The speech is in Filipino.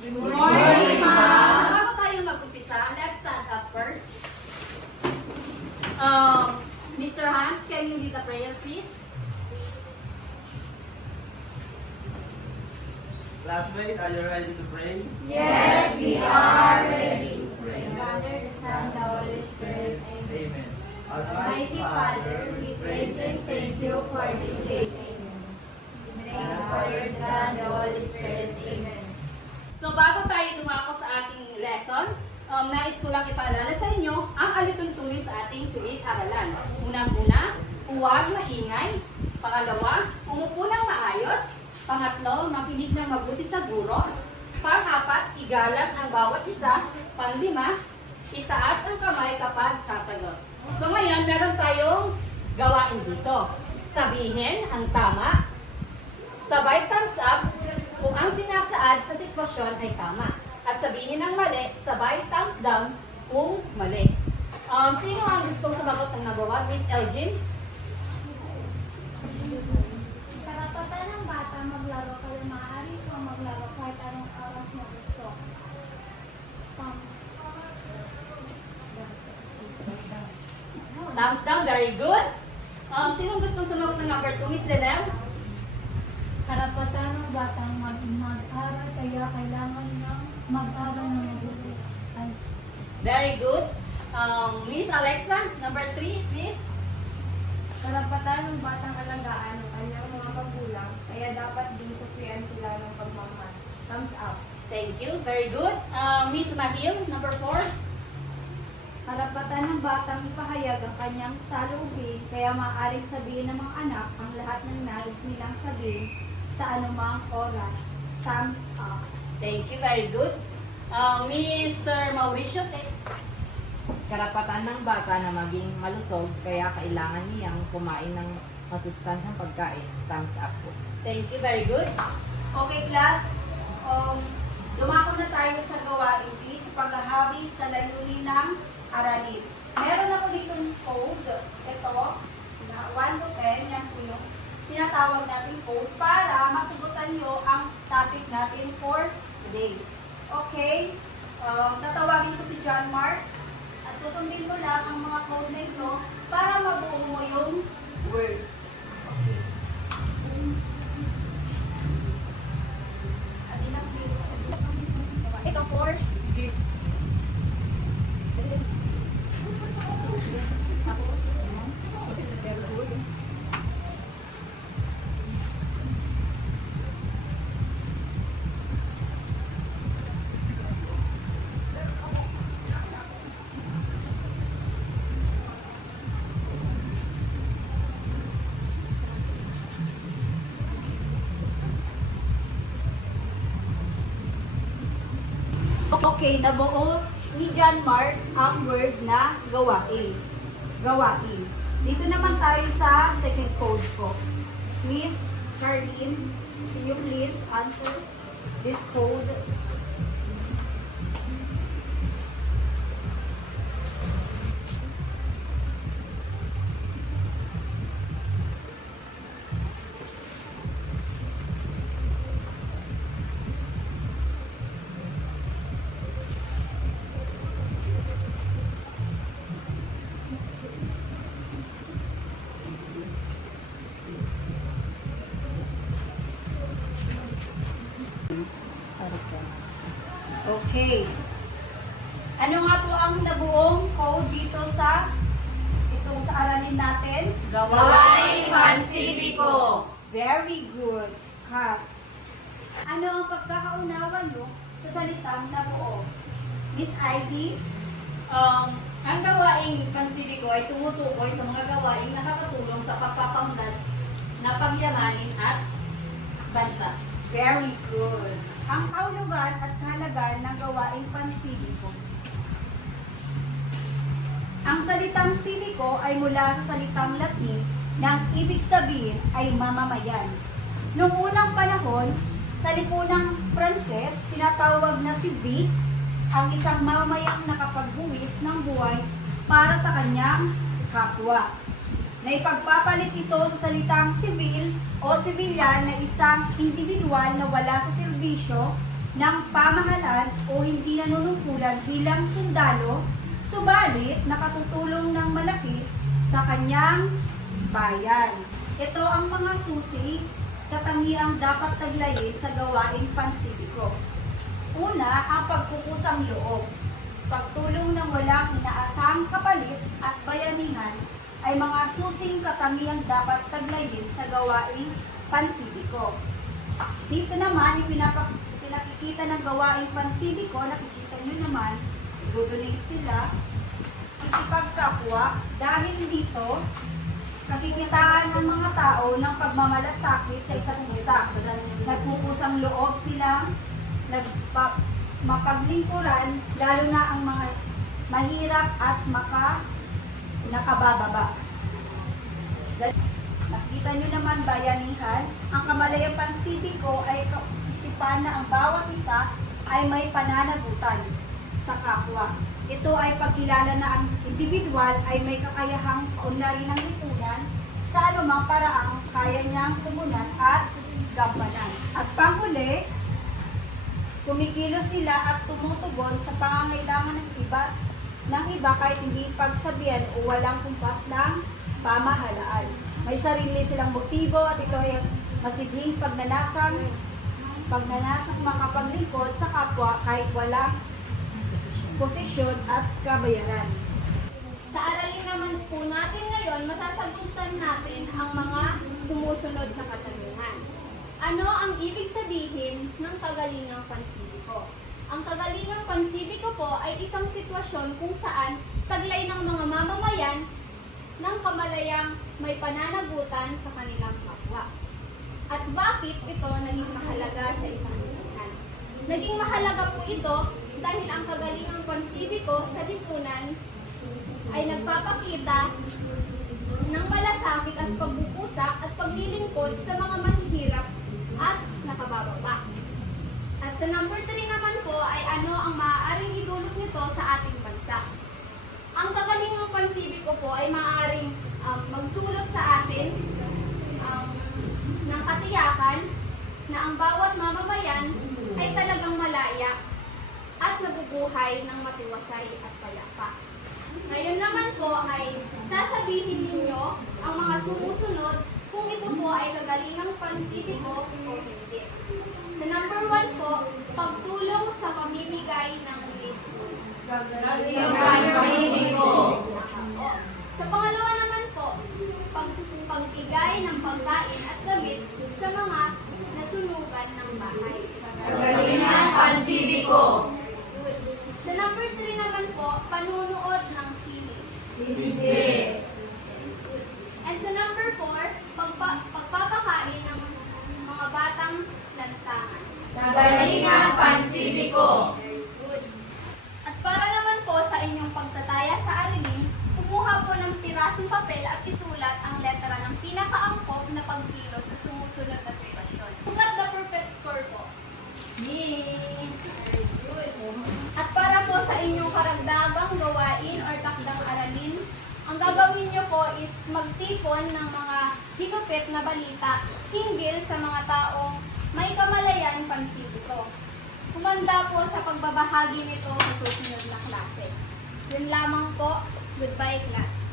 Good morning, So, bago tayo mag-umpisa, let's stand up first. Mr. Hans, can you lead the prayer, please? Classmate, are you ready to pray? Yes, we are ready. Pray. The Father, the Son, the Holy Spirit. Amen. Amen. Almighty Father, we praise and thank you for this day. Amen. In the name of the Father, the Son, the Holy Spirit. Amen. So, bago tayo dumako sa ating lesson, nais ko lang ipaalala sa inyo ang alituntunin sa ating sulit aralan. Unang-una, huwag maingay. Pangalawa, umupo ng maayos. Pangatlo, makinig ng mabuti sa guro. Pang-apat, igalang ang bawat isa. Pang-lima, itaas ang kamay kapag sasagot. So ngayon, meron tayong gawain dito. Sabihin ang tama. Sabay thumbs up kung ang sinasaad sa sitwasyon ay tama. At sabihin ang mali, sabay thumbs down kung mali. Sino ang gustong sumagot ng number 1? Miss Elgin? Karapatan ng bata maglaro kaya maaari ko maglaro kahit anong oras mo gusto. Thumbs down, very good. Sino gustong sumagot ng number 2? Miss Lenel? Karapatan ng batang mag-aral kaya kailangan niyang mag-aral ng mabuti. Very good. Miss Alexa, number 3, Miss? Karapatan ng batang alagaan ng kanyang mga magulang, kaya dapat din suklian sila ng pagmamahal. Thumbs up. Thank you, very good. Miss Mahil, number 4? Karapatan ng batang ipahayag ang kanyang salubin, kaya maaaring sabihin ng mga anak ang lahat ng nais nilang sabihin sa anumang oras. Thumbs up. Thank you, very good. Mr. Mauricio, Karapatan ng bata na maging malusog, kaya kailangan niyang kumain ng masustansyang pagkain. Thumbs up po. thank you, very good. Okay, class. Dumako na tayo sa gawain B sa paghahabi sa layunin ng aralin. Meron ako ditong code. Ito, na 1 to 10. Yan po yung tinatawag natin code para masugutan nyo ang topic natin for today. Okay? Tatawagin ko si John Mark at susundin mo lang ang mga code na ito para mabuo mo yung words. Okay. Ito for drip. Tapos, very good. Okay, nabuo ni John Mark ang word na gawain. Gawain. Dito naman tayo sa second code ko. Miss Charlene, can you please answer this code? Okay. Ano nga po ang nabuong code dito sa aralin natin? Gawain pansibiko. Very good. Cut. Ano ang pagkakaunawa nyo sa salitang nabuo? Miss Ivy? Ang gawaing pansibiko ay tumutukoy sa mga gawaing nakakatulong sa pagpapaunlad na pagyamanin at bansa. Very good. Ang kahulugan at kahalagan ng gawaing pansibiko. Ang salitang sibiko ay mula sa salitang Latin na ang ibig sabihin ay mamamayan. Noong unang panahon, sa lipunang Pranses, tinatawag na civic ang isang mamamayang nakapagbuwis ng buhay para sa kanyang kapwa. Na ipagpapalit ito sa salitang civil o civilian na isang individual na wala sa serbisyo ng pamahalaan o hindi nanunungkulan bilang sundalo, subalit nakatutulong ng malaki sa kanyang bayan. Ito ang mga susi, katangiang dapat taglayin sa gawaing pansibiko. Una, ang pagkukusang loob. Pagtulong ng walang inaasang kapalit at bayanihan ay mga susing katangiang dapat taglayin sa gawaing pansibiko. Dito naman, pinakikita ng gawaing pansibiko, nakikita nyo naman, dudunate sila, isipagkapwa, dahil dito, nakikitaan ng mga tao ng pagmamalasakit sa isa't isa. Nagpukusang loob silang mapaglingkuran, lalo na ang mga mahirap at nakabababa. Nakita nyo naman bayanihan, ang kamalayang pansibiko ay kaisipan na ang bawat isa ay may pananagutan sa kapwa. Ito ay pagkilala na ang individual ay may kakayahang paunlarin ng lipunan sa anumang paraang kaya niyang tumunan at gampanan. At panghuli, kumikilos sila at tumutugon sa pangangailangan ng iba kahit hindi pagsabihan o walang kumpas ng pamahalaan. May sarili silang motibo at ito ay masidhing pagnanasang makapaglingkod sa kapwa kahit walang posisyon at kabayaran. Sa aralin naman po natin ngayon, masasagutan natin ang mga sumusunod na katanungan. Ano ang ibig sabihin ng kagalingang pansibiko? Ang kagalingang pansibiko po ay isang sitwasyon kung saan taglay ng mga mamamayan ng kamalayang may pananagutan sa kanilang kapwa. At bakit ito naging mahalaga sa isang lipunan? Naging mahalaga po ito dahil ang kagalingang pansibiko sa lipunan ay nagpapakita ng malasakit at pagbubusak at paglilingkod sa mga mahihirap at nakabababa. At sa number 3 naman po ay ano ang maaaring idulot nito sa ating bansa. Ang kagalingang pansibiko po ay maaaring magdulot sa atin ng katiyakan na ang bawat mamamayan ay talagang malaya at nabubuhay ng matiwasay at payapa. Ngayon naman po ay sasabihin ninyo ang mga sumusunod kung ito po ay kagalingang pansibiko o hindi. Sa number 1 po, pagtulong sa pamimigay ng relief goods. Kagalingang pansibiko. Sa pangalawa naman po, pagbigay ng pagkain at damit sa mga nasunugan ng bahay. Kagalingang pansibiko. Sa number 3 naman po, panunood ng sili. Hindi. And sa number 4, pagpapakain ng mga batang lansangan. Kagalingang pansibiko. Very good. At para naman po sa inyong pagtataya sa aralin, kumuha po ng pirasong papel at isulat ang letra ng pinakaangkop na pagkilos sa sumusunod na sitwasyon. Sugat the perfect score po. Very good. At para po sa inyong karagdagang gawain or takdang aralin, ang gagawin nyo po is magtipon ng mga hinupit na balita hinggil sa mga taong may kamalayan pansibiko. Humanda po sa pagbabahagi nito sa susunod na klase. Yun lamang po. Goodbye, class.